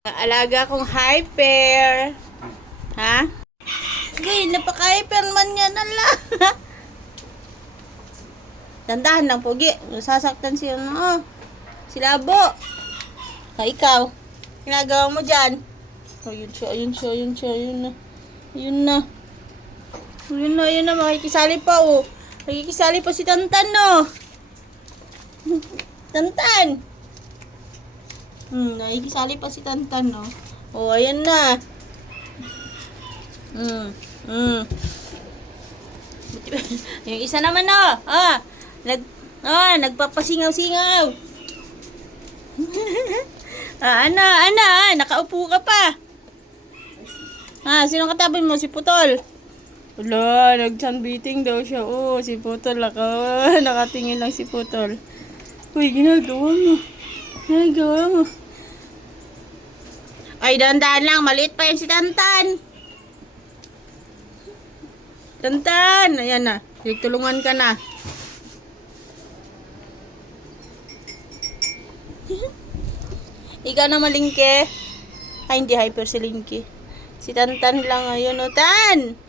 Alaga kong hyper. Ha? Gay, napaka-hyper man yan. Ala. Dandahan lang, Pogi. Sasaktan siya. Si Labo. Ikaw. Ginagawa mo dyan. Ayun na. Ayun na. Makikisali pa, oh. Makikisali pa si Tantan, no. Tantan. Nakikisali pa si Tantan, no? Oh, ayan na. Yung isa naman, no? Nagpapasingaw-singaw. Nakaupo ka pa. Sino katabi mo? Si Putol. Wala, nag-sunbeating daw siya. Oh, si Putol. Nakatingin lang si Putol. Uy, ginagawa mo. Ay, dahan-dahan lang. Maliit pa yan si Tantan. Tantan. Ayan na. Tulungan ka na. Ikaw na malingke. Ay, hindi hyper si Linky. Si Tantan lang ngayon. O, Tan!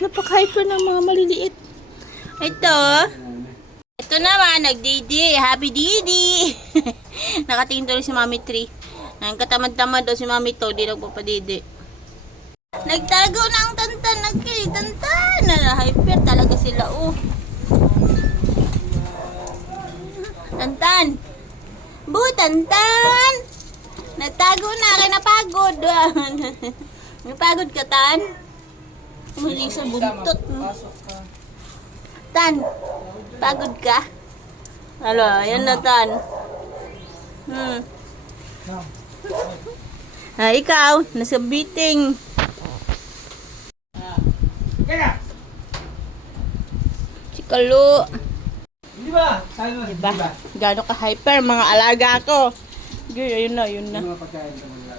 Napaka-hyper ng mga maliliit. Ito naman, nagdidi. Happy Didi. Nakatingin tuloy si Mami 3. Ang katamad-tamad daw si Mami to, di nagpapadidi. Nagtago na ang Tantan. Tantan. Hyper talaga sila, oh. Tantan. Tantan. Nagtago na, kaya napagod. Napagod ka, Tan? Muli sa buntot. Tan, pagod ka? Ayan na, Tan. Ikaw, nasa beating. Si Kalo. Diba? Gano'n ka-hyper, mga alaga ko. Ayun na.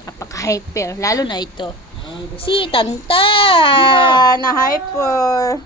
Napaka-hyper. Lalo na ito. Si Tantan na hyper.